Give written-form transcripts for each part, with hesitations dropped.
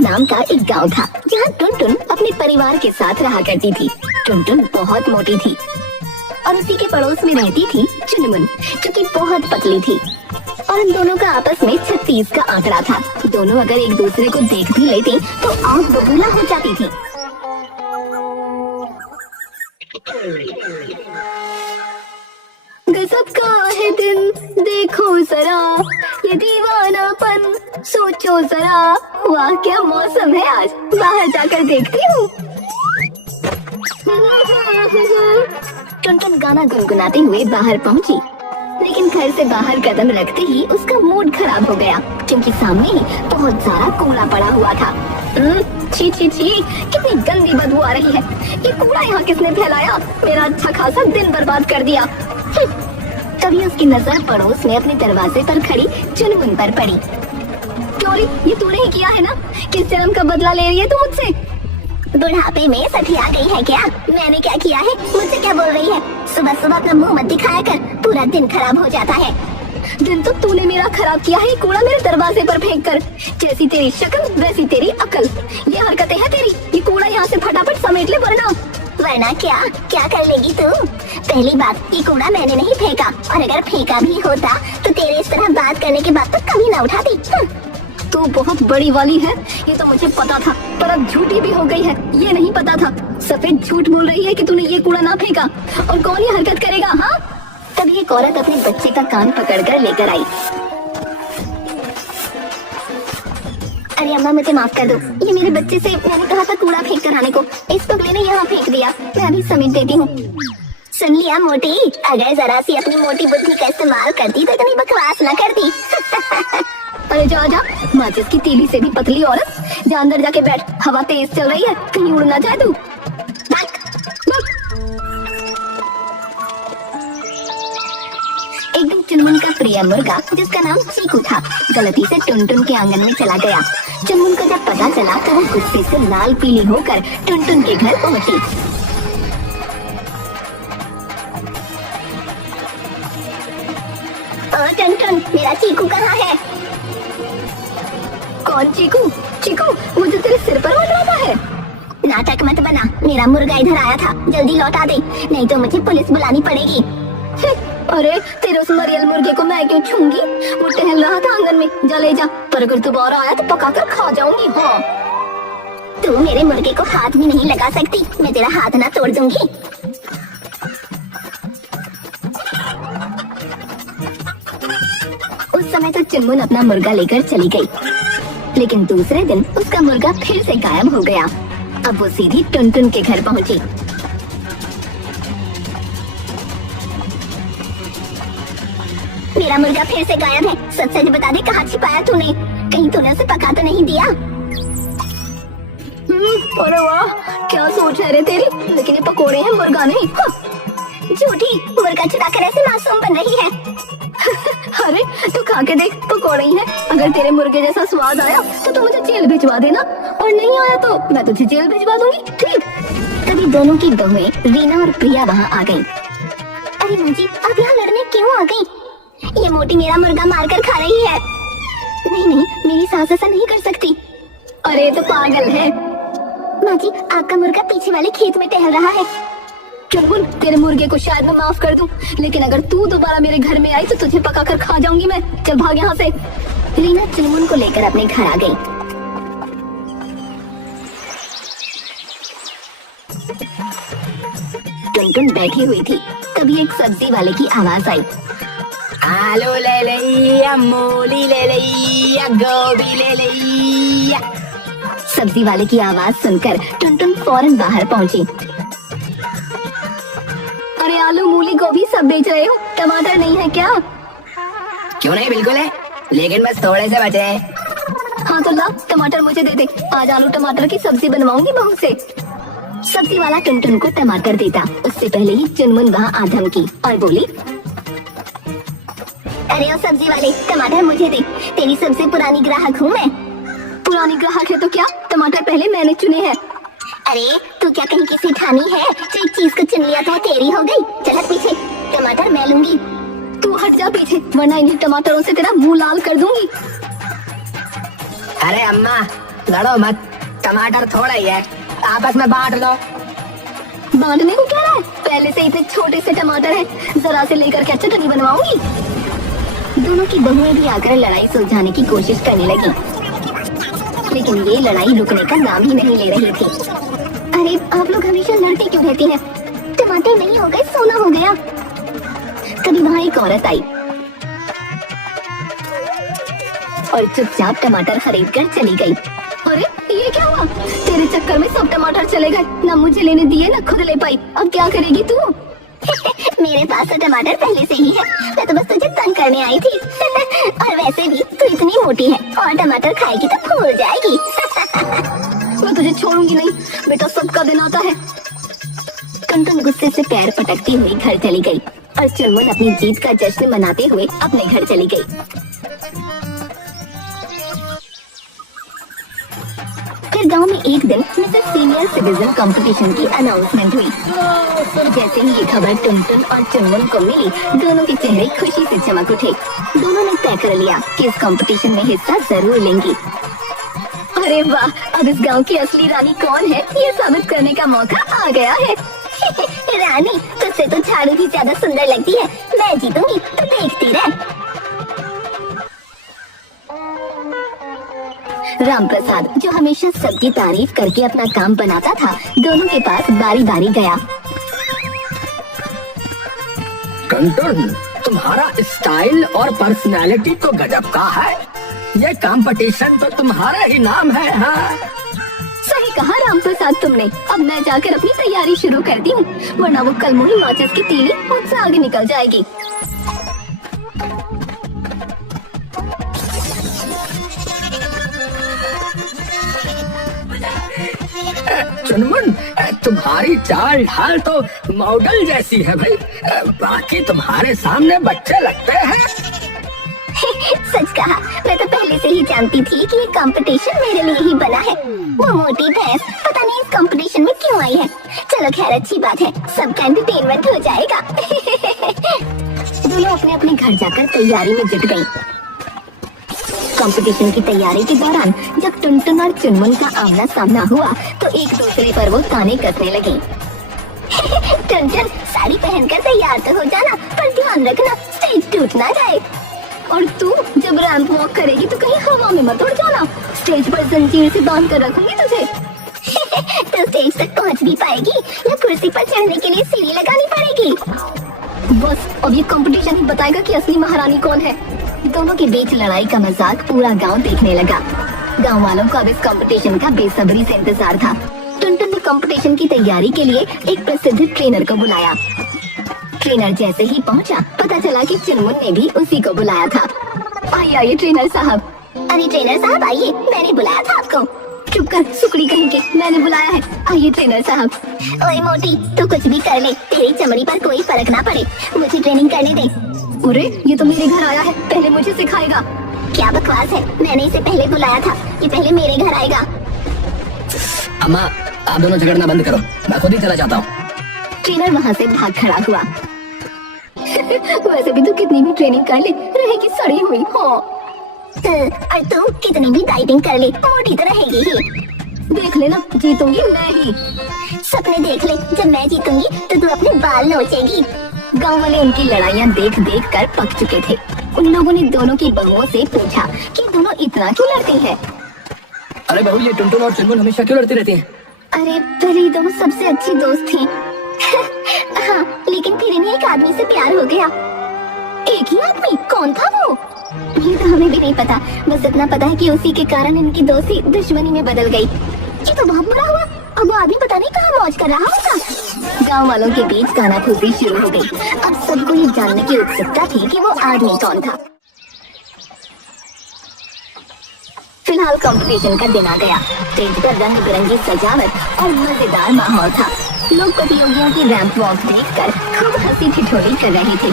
नाम का एक गांव था जहाँ टुनटुन अपने परिवार के साथ रहा करती थी। टुनटुन बहुत मोटी थी और उसी के पड़ोस में रहती थी चुनमुन, जो कि बहुत पतली थी। और उन दोनों का आपस में 36 का आंकड़ा था। दोनों अगर एक दूसरे को देख भी लेते तो आंख बबूला हो जाती थी। गजब का है दिन देखो जरा, ये दीवानापन सोचो जरा। वाह क्या मौसम है आज, बाहर जाकर देखती हूँ। टुनटुन गाना गुनगुनाते हुए बाहर पहुंची, लेकिन घर से बाहर कदम रखते ही उसका मूड खराब हो गया, क्योंकि सामने ही बहुत सारा कूड़ा पड़ा हुआ था। छी छी छी, कितनी गंदी बदबू आ रही है। ये कूड़ा यहाँ किसने फैलाया? मेरा अच्छा खासा दिन बर्बाद कर दिया। तभी उसकी नजर पड़ोस में अपने दरवाजे पर खड़ी चुनमुन पर पड़ी। चोरी ये तूने ही किया है ना? किस जन्म का बदला ले रही है तू मुझसे? बुढ़ापे में सठिया गई है क्या? मैंने क्या किया है? मुझसे क्या बोल रही है? सुबह सुबह अपना मुंह मत दिखाया कर, पूरा दिन खराब हो जाता है। दिन तो तूने मेरा खराब किया है, कूड़ा मेरे दरवाजे पर फेंक कर। जैसी तेरी शक्ल वैसी तेरी अकल। ये हरकतें हैं तेरी। ये कूड़ा यहाँ से फटाफट समेट ले, वरना क्या कर लेगी तू? पहली बात, ये कूड़ा मैंने नहीं फेंका, और अगर फेंका भी होता तो तेरे इस तरह बात करने के बाद तो कभी ना उठाती। तू बहुत बड़ी वाली है, ये तो मुझे पता था, पर अब झूठी भी हो गई है। ये नहीं पता था। सफेद झूठ बोल रही है कि तूने ये कूड़ा ना फेंका, और कौन ये हरकत करेगा? हाँ। तब एक औरत अपने बच्चे का कान पकड़कर लेकर आई। अरे अम्मा मुझे माफ कर दो, ये मेरे बच्चे से मैंने कहा था कूड़ा फेंक कर आने को, इस पगले ने यहाँ फेंक दिया। मैं अभी समेट देती हूँ। सुन लिया मोटी, अगर जरा सी अपनी मोटी बुद्धि का इस्तेमाल करती तो इतनी बकवास न करती। अरे जा जा, माचिस की तीली से भी पतली औरत, जा अंदर जाके बैठ, हवा तेज चल रही है, कहीं उड़ ना जाए तू। एक दिन चुनमुन का प्रिय मुर्गा, जिसका नाम चीकू था, गलती से टुनटुन के आंगन में चला गया। चुनमुन को जब पता चला तो वो गुस्से से लाल पीली होकर टुनटुन के घर पहुंची। टुनटुन, मेरा चीकू कहाँ है? कौन चीकू? चीकू वो जो तेरे सिर पर मंडराता है? नाटक मत बना, मेरा मुर्गा इधर आया था, जल्दी लौटा दे, नहीं तो मुझे पुलिस बुलानी पड़ेगी। अरे तेरे उस मरियल मुर्गे को मैं क्यों छूंगी? वो टहल रहा था आंगन में, जा ले जा, पर अगर दोबारा आया तो पकाकर खा जाऊंगी। हाँ, तू मेरे मुर्गे को हाथ भी नहीं लगा सकती, मैं तेरा हाथ ना तोड़ दूंगी। उस समय तो चुनमुन अपना मुर्गा लेकर चली गई, लेकिन दूसरे दिन उसका मुर्गा फिर से गायब हो गया। अब वो सीधी टुनटुन के घर पहुंची। मेरा मुर्गा फिर से गायब है, सच सच बता दे, कहाँ छिपाया तूने? कहीं तूने उसे पका तो नहीं दिया? अरे वाह, क्या सोच है रे तेरी, लेकिन ये पकोड़े हैं, मुर्गा नहीं। झूठी, मुर्गा चुरा कर ऐसे मासूम बन रही है। अरे तू खा के देख, पकोड़े ही है। अगर तेरे मुर्गे जैसा स्वाद आया तो तू मुझे जेल भिजवा देना, और नहीं आया तो मैं तुझे जेल भिजवा दूंगी, ठीक? तभी दोनों की बहुएं रीना और प्रिया वहाँ आ गईं। अरे माँ जी, आप यहाँ लड़ने क्यों आ गई? ये मोटी मेरा मुर्गा मारकर खा रही है। नहीं नहीं, मेरी सास ऐसा नहीं कर सकती। अरे तो पागल है। माँ जी, आपका मुर्गा पीछे वाले खेत में टहल रहा है। चुनमुन, तेरे मुर्गे को शायद मैं माफ कर दूं, लेकिन अगर तू दोबारा मेरे घर में आई तो तुझे पकाकर खा जाऊंगी मैं। चल भाग यहाँ से। रीना चुनमुन को लेकर अपने घर आ गई। टुनटुन बैठी हुई थी, तभी एक सब्जी वाले की आवाज आई। आलू ले लिया, मूली ले लिया, गोभी ले लिया। सब्जी वाले की आवाज सुनकर टुनटुन फौरन बाहर पहुंची। अरे आलू मूली गोभी सब बेच रहे हो, टमाटर नहीं है क्या? क्यों नहीं, बिल्कुल है, लेकिन बस थोड़े से बचे हैं। हाँ तो ला, टमाटर मुझे दे दे, आज आलू टमाटर की सब्जी बनवाऊंगी बहू से। सब्जी वाला टुनटुन को टमाटर देता, उससे पहले ही चुनमुन वहाँ आ धमकी और बोली, अरे ओ सब्जी वाले, टमाटर मुझे दे, तेरी सबसे पुरानी ग्राहक हूँ मैं। पुरानी ग्राहक है तो क्या, टमाटर पहले मैंने चुने हैं। अरे तू क्या कहीं किसी ठानी है, जो एक चीज को चुन लिया तो तेरी हो गई? चल पीछे, टमाटर मैं लूंगी। तू हट जा पीछे, वरना इन्हीं टमाटरों से तेरा मुंह लाल कर दूंगी। अरे अम्मा, लड़ो मत, टमाटर थोड़ा ही है, आपस में बांट लो। बांटने को क्या रहा है? पहले से इतने छोटे से टमाटर है, जरा से लेकर क्या चटनी बनवाऊंगी। दोनों की बहुएं भी आकर लड़ाई सुलझाने की कोशिश करने लगी, लेकिन ये लड़ाई रुकने का नाम ही नहीं ले रही थी। अरे आप लोग हमेशा लड़ती क्यों रहती हैं? टमाटर नहीं हो गए, सोना हो गया। तभी वहाँ एक औरत आई और चुपचाप टमाटर खरीद कर चली गई। अरे ये क्या हुआ? तेरे चक्कर में सब टमाटर चले गए, ना मुझे लेने दिए ना खुद ले पाई। अब क्या करेगी तू? मेरे पास तो टमाटर पहले से ही है, मैं तो बस तुझे तंग करने आई थी। और वैसे भी तू इतनी मोटी है और टमाटर खाएगी तो फूल जाएगी। मैं तुझे छोड़ूंगी नहीं बेटा, सबका दिन आता है। टुनटुन गुस्से से पैर पटकती हुई घर चली गई और चुनमुन अपनी जीत का जश्न मनाते हुए अपने घर चली गई। फिर गांव में एक दिन मिसेस सीनियर सिटीजन कंपटीशन की अनाउंसमेंट हुई। जैसे ही ये खबर टुनटुन और चुनमुन को मिली, दोनों के चेहरे खुशी से चमक उठे। दोनों ने तय कर लिया कि इस कंपटीशन में हिस्सा जरूर लेंगी। अरे वाह, अब इस गांव की असली रानी कौन है ये साबित करने का मौका आ गया है। रानी तुझसे तो झाड़ू भी ज्यादा सुंदर लगती है, मैं जीतूंगी तो देखती रह। रामप्रसाद, जो हमेशा सबकी तारीफ करके अपना काम बनाता था, दोनों के पास बारी बारी गया। टुनटुन, तुम्हारा स्टाइल और पर्सनालिटी तो गजब का है। ये कंपटीशन तो तुम्हारा ही नाम है। हाँ सही कहा रामप्रसाद तुमने। अब मैं जाकर अपनी तैयारी शुरू करती हूँ, वरना वो कल मुही माचिस की तीली मुझसे आगे निकल जाएगी। चुनमुन, तुम्हारी चाल ढाल तो मॉडल जैसी है भाई, बाकी तुम्हारे सामने बच्चे लगते हैं। सच कहा, मैं तो पहले से ही जानती थी कि ये कंपटीशन मेरे लिए ही बना है। वो मोटी भैंस पता नहीं इस कंपटीशन में क्यों आई है। चलो खैर अच्छी बात है, सबका एंटरटेनमेंट हो जाएगा। दोनों अपने अपने घर जाकर तैयारी में जुट गयी। कंपटीशन की तैयारी के दौरान जब टुनटुन और चुनमुन का आमना सामना हुआ तो एक दूसरे पर वो ताने कसने लगे। टुनटुन, साड़ी पहनकर तैयार तो हो जाना, पर ध्यान रखना स्टेज टूट ना जाए। और तू जब रैंप वॉक करेगी तो कहीं हवा में मत उड़ जाना, स्टेज पर जंजीर से बांध कर रखूंगी तुझे। तो स्टेज तक पहुंच भी पाएगी या कुर्सी पर चढ़ने के लिए सीढ़ी लगानी पड़ेगी? बस अब ये कंपटीशन ही बताएगा कि असली महारानी कौन है। दोनों के बीच लड़ाई का मजाक पूरा गांव देखने लगा। गांव वालों को अब इस कंपटीशन का बेसब्री से इंतजार था। टुनटुन ने कंपटीशन की तैयारी के लिए एक प्रसिद्ध ट्रेनर को बुलाया। ट्रेनर जैसे ही पहुंचा, पता चला कि चुनमुन ने भी उसी को बुलाया था। आइए ट्रेनर साहब। अरे ट्रेनर साहब आइए, मैंने बुलाया था आपको। चुप कर सुकड़ी कहीं के, मैंने बुलाया है। आइए ट्रेनर साहब। ओए मोटी, तू कुछ भी कर ले, तेरी चमड़ी पर कोई फर्क ना पड़े, मुझे ट्रेनिंग करने दे। अरे ये तो मेरे घर आया है, पहले मुझे सिखाएगा। क्या बकवास है, मैंने इसे पहले बुलाया था, ये पहले मेरे घर आएगा। अम्मा, आप दोनों झगड़ना बंद करो, मैं खुद ही चला जाता हूँ। ट्रेनर वहाँ से भाग खड़ा हुआ। वैसे भी तू कितनी भी ट्रेनिंग कर ले, रहेगी सड़ी हुई। हाँ और तू कितनी भी डाइटिंग कर ले, मोटी तो रहेगी ही। देख लेना, जीतूंगी मैं ही। सपने देख ले, जब मैं जीतूंगी तो तू अपने बाल नोचेगी। गांव वाले उनकी लड़ाइयाँ देख देख कर पक चुके थे। उन लोगों ने दोनों की बहुओं से पूछा कि दोनों इतना क्यों लड़ती हैं? अरे बहू, ये टुनटुन और चुनमुन हमेशा क्यों लड़ती रहती हैं? अरे पहले ये दोनों सबसे अच्छी दोस्त थी। हाँ, लेकिन फिर इन्हें एक आदमी से प्यार हो गया। एक ही आदमी? कौन था वो? ये तो हमें भी नहीं पता, बस इतना पता है कि उसी के कारण इनकी दोस्ती दुश्मनी में बदल गई। ये तो बहुत बुरा हुआ, अब वो आदमी पता नहीं कहाँ मौज कर रहा होगा। गांव वालों के बीच कानाफूसी शुरू हो गई। अब सबको ये जानने की उत्सुकता थी कि वो आदमी कौन था। फिलहाल कंपटीशन का दिन आ गया। स्टेज पर रंग बिरंगी सजावट और मजेदार माहौल था। लोग प्रतियोगियों की रैंप वॉक देखकर खूब हंसी ठिठोली कर रहे थे।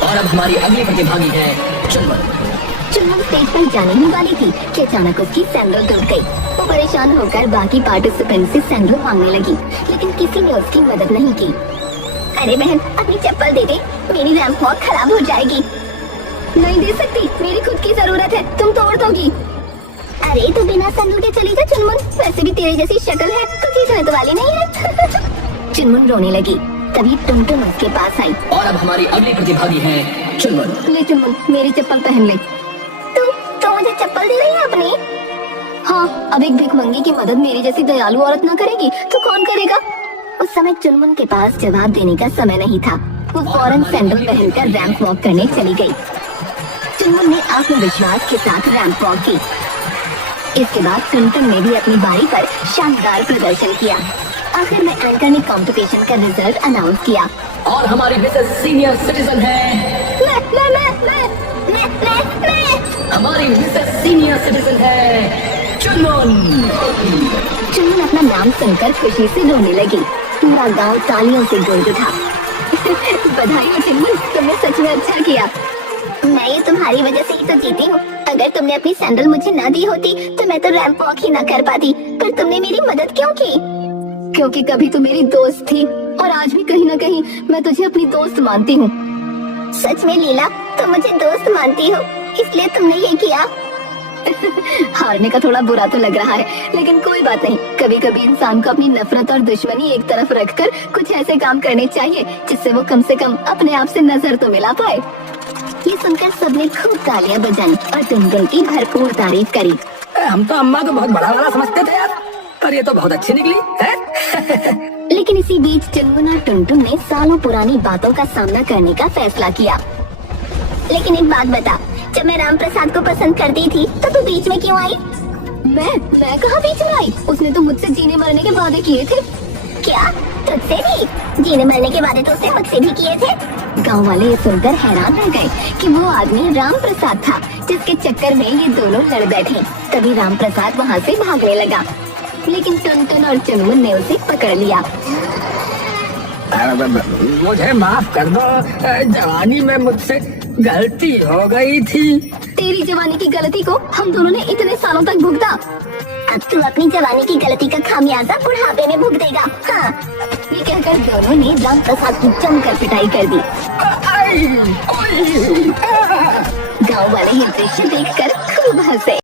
और अब हमारी अगली प्रतिभागी है चुनमुन। चुनमुन स्टेज पर जाने ही वाली थी कि अचानक उसकी सैंडल टूट गई। वो परेशान होकर बाकी पार्टिसिपेंट से सैंडल मांगने लगी, लेकिन किसी ने उसकी मदद नहीं की। अरे बहन, अपनी चप्पल दे दे, मेरी रैंप वॉक खराब हो जाएगी। नहीं दे सकती, मेरी खुद की जरूरत है, तुम तोड़ दोगी। अरे तो बिना सैंडल के चली जा चुनमुन, वैसे भी तेरे जैसी शक्ल है तो जीतने तो वाली नहीं है। चुनमुन रोने लगी। तभी टुनटुन उसके पास आई। और अब हमारी अगली प्रतिभागी है चुनमुन। ले चुनमुन, मेरी चप्पल पहन ले। तो मुझे चप्पल दे रही है अपनी? हाँ, अब एक भिखमंगी की मदद मेरी जैसी दयालु औरत ना करेगी तो कौन करेगा? उस समय चुनमुन के पास जवाब देने का समय नहीं था। वो फौरन सैंडल पहनकर रैंप वॉक करने चली गई। चुनमुन ने आत्मविश्वास के साथ रैंप वॉक की। इसके बाद टुनटुन ने भी अपनी बारी पर शानदार प्रदर्शन किया। आखिर में एंकर ने कंपटीशन का रिजल्ट अनाउंस किया। और हमारी मिसेस सीनियर सिटीजन है हमारी मिसेस सीनियर सिटीजन है चुनमुन। चुनमुन अपना नाम सुनकर खुशी से रोने लगी। पूरा गांव तालियों से गूंज उठा। बधाई हो चुनमुन, तुमने सच में अच्छा किया। मैं ये तुम्हारी वजह से ही तो जीती हूँ। अगर तुमने अपनी सैंडल मुझे ना दी होती तो मैं तो रैंप वॉक ही ना कर पाती। पर तुमने मेरी मदद क्यों की? क्योंकि कभी तो मेरी दोस्त थी और आज भी कहीं ना कहीं मैं तुझे अपनी दोस्त मानती हूँ। सच में लीला, तुम मुझे दोस्त मानती हो, इसलिए तुमने ये किया। हारने का थोड़ा बुरा तो लग रहा है, लेकिन कोई बात नहीं। कभी कभी इंसान को अपनी नफरत और दुश्मनी एक तरफ रखकर कुछ ऐसे काम करने चाहिए जिससे वो कम से कम अपने आप से नजर तो मिला पाए। ये सुनकर सबने खूब तालियां बजाई और टुनटुन की भरपूर तारीफ करी। हम तो अम्मा को बहुत बड़ा वाला समझते थे यार, पर ये तो बहुत अच्छी निकली है। लेकिन इसी बीच चुनमुन और टुनटुन ने सालों पुरानी बातों का सामना करने का फैसला किया। लेकिन एक बात बता, जब मैं राम प्रसाद को पसंद करती थी तो तू बीच में क्यों आई? मैं कहाँ बीच में आई? उसने तो मुझसे जीने मरने के वादे किए थे। क्या तुझसे भी? जीने मरने के वादे तो उसने मुझसे भी किए थे। गांव वाले ये सुनकर हैरान रह गए कि वो आदमी राम प्रसाद था जिसके चक्कर में ये दोनों लड़ बैठे। तभी राम प्रसाद वहाँ से भागने लगा, लेकिन टुनटुन और चुनमुन ने उसे पकड़ लिया। मुझे माफ कर दो, जवानी में मुझसे गलती हो गई थी। तेरी जवानी की गलती को हम दोनों ने इतने सालों तक भुगता। अब तू अपनी जवानी की गलती का खामियाजा बुढ़ापे में भुगतेगा। हाँ। ये कहकर दोनों ने राम प्रसाद की जमकर पिटाई कर दी। गांव वाले ये दृश्य देखकर खूब हंसे।